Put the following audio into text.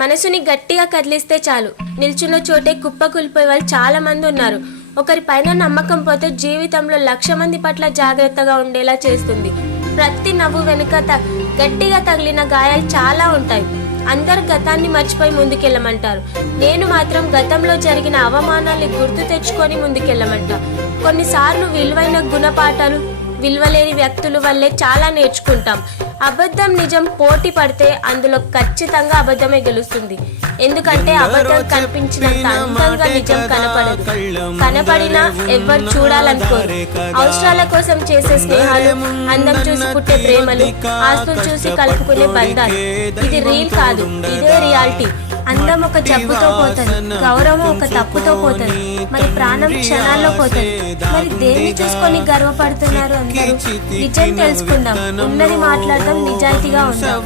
మనసుని గట్టిగా కదిలిస్తే చాలు నిల్చున్న చోటే కుప్పకూలిపోయే వాళ్ళు చాలా మంది ఉన్నారు. ఒకరి పైన నమ్మకం పోతే జీవితంలో 1,00,000 మంది పట్ల జాగ్రత్తగా ఉండేలా చేస్తుంది. ప్రతి నవ్వు వెనుక గట్టిగా తగిలిన గాయాలు చాలా ఉంటాయి. అందరు గతాన్ని మర్చిపోయి ముందుకెళ్ళమంటారు. నేను మాత్రం గతంలో జరిగిన అవమానాల్ని గుర్తు తెచ్చుకొని ముందుకెళ్ళమంటా. కొన్నిసార్లు విలువైన గుణపాఠాలు విలువలేని వ్యక్తుల వల్లే చాలా నేర్చుకుంటాం. అబద్ధం నిజం పోటీ పడితే అందులో ఖచ్చితంగా అబద్ధమే గెలుస్తుంది. ఎందుకంటే అబద్ధం కనిపించినంత అందంగా నిజం కనపడదు. కనపడినా ఎవ్వరు చూడాలనుకోరు. అవసరాల కోసం చేసే స్నేహాలు, అందం చూసి పుట్టే ప్రేమలు, ఆస్తులు చూసి కలుపుకునే బంధాలు, ఇది రీల్ కాదు, ఇదే రియాలిటీ. అందం ఒక జబ్బుతో పోతుంది, గౌరవం ఒక తప్పుతో పోతుంది, మరి ప్రాణం క్షణాల్లో పోతుంది. మరి దేన్ని చూసుకొని గర్వపడుతున్నారు అందరూ? నిజం తెలుసుకుందాం, ఉన్నది మాట్లాడదాం, నిజాయితీగా ఉందాం.